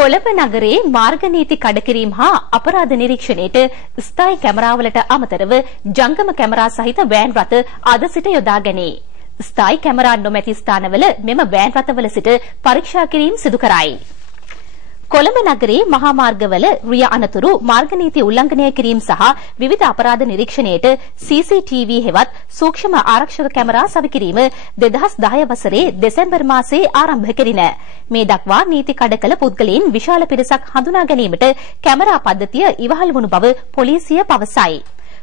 කොළඹ නගරයේ මාර්ග නීති කඩකිරීම හා අපරාධ නිරීක්ෂණයට ස්ථායි කැමරාවලට අමතරව ජංගම කැමරා සහිත වෑන් රථ අද සිට යොදා ගැනේ. ස්ථායි කැමරා නොමැති ස්ථානවල මෙම වෑන් රථවල සිට පරීක්ෂා කිරීම සිදු කරයි. කොළඹ නගරයේ මහා මාර්ගවල රිය අනතුරු මාර්ග නීති උල්ලංඝනය කිරීම සහ විවිධ අපරාධ නිරීක්ෂණයට CCTV හෙවත් සූක්ෂම ආරක්ෂක කැමරා සවිකිරීම 2010 වසරේ දෙසැම්බර් මාසයේ ආරම්භ කෙරිණ. මේ දක්වා නීති කඩ කළ පුද්ගලයන් විශාල පිරිසක් හඳුනා ගැනීමට කැමරා පද්ධතිය ඉවහල් වුණු බව පොලිසිය පවසයි.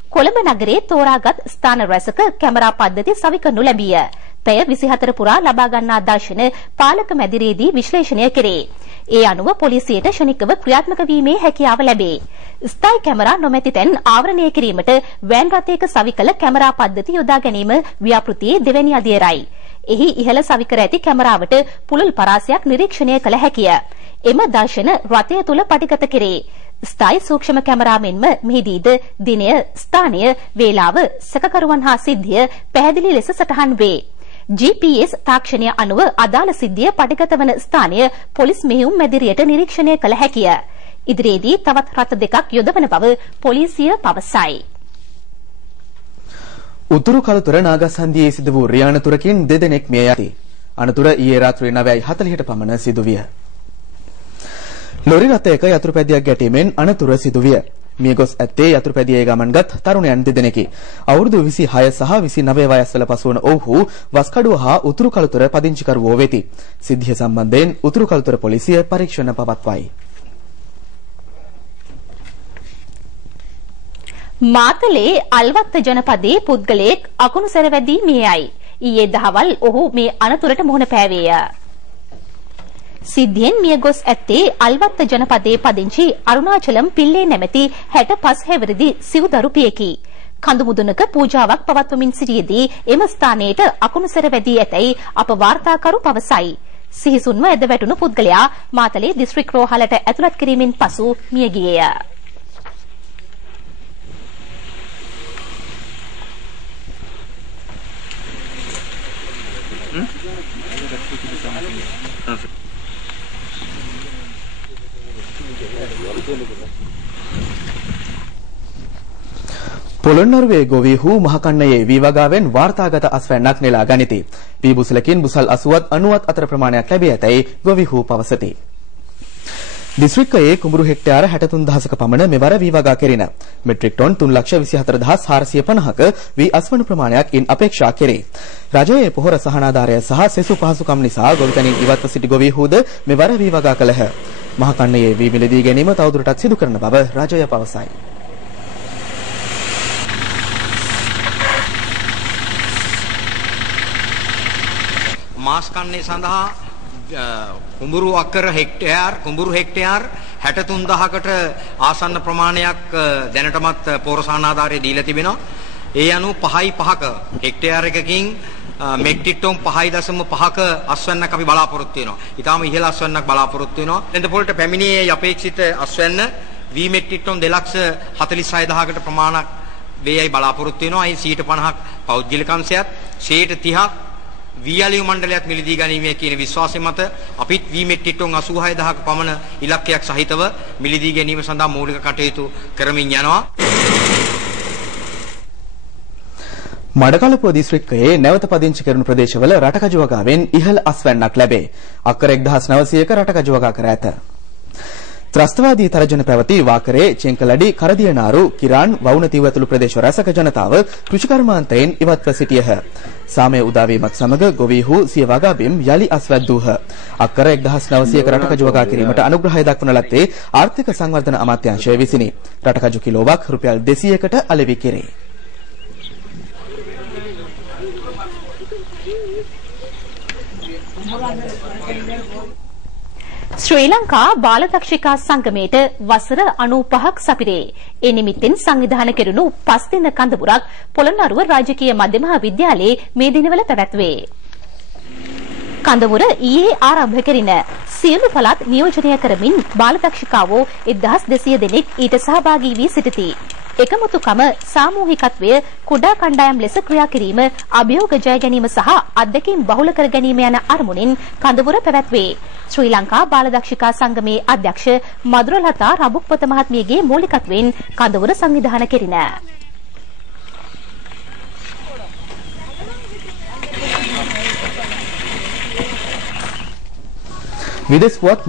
කොළඹ නගරයේ තෝරාගත් ස්ථාන රැසක කැමරා පද්ධති සවිකරනු ලැබිය. පැය 24 පුරා ලබා ගන්නා දර්ශන පාලක මැදිරියේදී විශ්ලේෂණය කෙරේ. ඒ අනුව පොලිසියට ශනිකව ක්‍රියාත්මක වීමේ හැකියාව ලැබේ. ස්ථායි කැමරා නොමැති තැන් ආවරණය කිරීමට වෑන් රථයක සවිකල කැමරා පද්ධති යොදා ගැනීම ව්‍යාපෘතියේ දෙවැනි අදියරයි. එහි ඉහළ සවිකර ඇති කැමරාවට පුළුල් පරාසයක් නිරීක්ෂණය කළ හැකිය. එම දර්ශන රථය තුල පටිගත කෙරේ. ස්ථායි සූක්ෂම කැමරා මෙන්ම මෙහිදීද දිනය, ස්ථානය, වේලාව, සැකකරුවන් හා සිද්ධිය පැහැදිලි ලෙස සටහන් වේ. GPS තාක්ෂණය අනුව අදාළ සිද්ධිය පටිගත වන ස්ථානය පොලිස් මෙහෙයුම් මැදිරියට නිරීක්ෂණය කළ හැකිය. ඉදිරියේදී තවත් රථ දෙකක් යොදවන බව පොලිසිය පවසයි. උතුරු කළුතර නාගසන්දියේ සිදු වූ රිය අනතුරකින් දෙදෙනෙක් මිය යති. අනතුර ඊයේ රාත්‍රී 9:40ට පමණ සිදු විය. ලොරි රථයක යතුරුපැදියක් ගැටීමෙන් අනතුර සිදු විය. මියගොස් ඇත්තේ යතුරුපැදියේ ගමන්ගත් තරුණයන් දෙදෙනෙකි. අවුරුදු 26 සහ 29 වයස්වල පසුවන ඔවුහු වස්කඩුව හා උතුරු කළුතර පදිංචිකරුවෝ වෙති. සිද්ධිය සම්බන්ධයෙන් උතුරු කළුතර පොලිසිය පරීක්ෂණ පවත්වයි. මාතලේ අල්වත්ත ජනපදයේ පුද්ගලයෙක් අකුණු සැරවැදී මියයි. ඊයේ දහවල් ඔහු මේ අනතුරට මුහුණ පෑවේය. සිද්ධියෙන් මියගොස් ඇත්තේ අල්වත්ත ජනපදයේ පදිංචි අරුණාචලම් පිල්ලේ නැමැති 65 හැවිරිදි සිව්දරු පියකි. කඳු මුදුනක පූජාවක් පවත්වමින් සිටියේදී එම ස්ථානයට අකුණු සැර වැදී ඇතැයි අප වාර්තාකරු පවසයි. සිහිසුන්ව ඇද වැටුණු පුද්ගලයා මාතලේ දිස්ත්‍රික් රෝහලට ඇතුළත් කිරීමෙන් පසු මිය ගියේය. පොළොන්නරුවේ ගොවීහු මහකන්නයේ වීවගාවෙන් වාර්තාගත අස්වැන්නක් නෙලා ගනිති. වී බුසලකින් බුසල් 80ත් 90ත් අතර ප්‍රමාණයක් ලැබී ඇතැයි ගොවීහු පවසති. දිස්ත්‍රික්කයේ කුඹුරු හෙක්ටයාර 63000ක පමණ මෙවර වීවගා කෙරිණ. මෙට්‍රික් ටොන් 324450ක වී අස්වනු ප්‍රමාණයක් ඉන් අපේක්ෂා කෙරේ. රජයේ පොහොර සහනාධාරය සහ සෙසු පහසුකම් නිසා ගොවිතැනින් ඉවත්ව සිටි ගොවීහුද මෙවර වීවගා කළහ. මහකන්නයේ වී මිලදී ගැනීම තවදුරටත් සිදු කරන බව රජය පවසයි. මාස් කන්නේ සඳහා කුඹුරු අක්කර හෙක්ටයාර් 63000කට ආසන්න ප්‍රමාණයක් දැනටමත් පොහොර සහනාධාරය දීලා තිබෙනවා. ඒ අනුව 5.5ක හෙක්ටයාර් එකකින් මෙට්‍රික් ටොන් 5.5ක අස්වැන්නක් අපි බලාපොරොත්තු වෙනවා. ඊටාම ඉහළ අස්වැන්නක් බලාපොරොත්තු වෙනවා. එතකොට පැමිණියේ අපේක්ෂිත අස්වැන්න වී මෙට්‍රික් ටොන් 246000කට ප්‍රමාණයක් වේයයි බලාපොරොත්තු වෙනවා. ඒ 50ක් පෞද්ගලික අංශයත් 30ක් වීයලියු මණ්ඩලයක් මිලදී ගැනීමේ කියන විශ්වාසය මත අපිත් වී මෙට්‍රික් ටොන් 86000ක පමණ ඉලක්කයක් සහිතව මිලදී ගැනීම සඳහා මූලික කටයුතු කරමින් යනවා. මඩකලපුව දිස්ත්‍රික්කයේ නැවත පදිංචි කරන ප්‍රදේශවල රටකජු වගාවෙන් ඉහළ අස්වැන්නක් ලැබේ. අක්කර 1900ක රටකජු වගා කර ඇත. ත්‍රස්තවාදී තරජන පැවති වාකරේ චෙන්කලඩි කරදියනාරු කිරාන් වවුනතිව ඇතුළු ප්‍රදේශ රැසක ජනතාව කෘෂිකර්මාන්තයෙන් ඉවත්ව සිටියහ. සාමය උදාවීමත් සමග ගොවීහු සිය වගාබිම් යලි අස්වැද්දූහ. අක්කර 1900ක රටකජු වගා කිරීමට අනුග්‍රහය දක්වන ලද්දේ ආර්ථික සංවර්ධන අමාත්‍යාංශය විසිනි. රටකජු කිලෝවක් රුපියල් 200කට අලෙවි කෙරේ. ශ්‍රී ලංකා බාලදක්ෂිකා සංගමයට වසර 95ක් සපිරේ. ඒ නිමිත්තෙන් සංවිධානය කෙරුණු 5 දින කඳවුරක් පොළොන්නරුව රාජකීය මධ්‍ය මහා විද්‍යාලයේ මේ දිනවල පැවැත්වේ. කඳවුර ඊයේ ආරම්භ කෙරිණ. සියලු පළාත් නියෝජනය කරමින් බාලදක්ෂිකාවෝ 1200 දෙනෙක් ඊට සහභාගී වී සිටිති. එකමුතුකම සාමූහිකත්වය කුඩා කණ්ඩායම් ලෙස ක්‍රියා කිරීම අභියෝග ජය ගැනීම සහ අත්දැකීම් බහුල කර ගැනීම යන අරමුණින් කඳවුර පැවැත්වේ. ශ්‍රී ලංකා බාලදක්ෂිකා සංගමේ අධ්‍යක්ෂ මදුරලතා රබුක්පත මහත්මියගේ මූලිකත්වයෙන් කඳවුර සංවිධානය කෙරිණ. විදෙස් පුවත්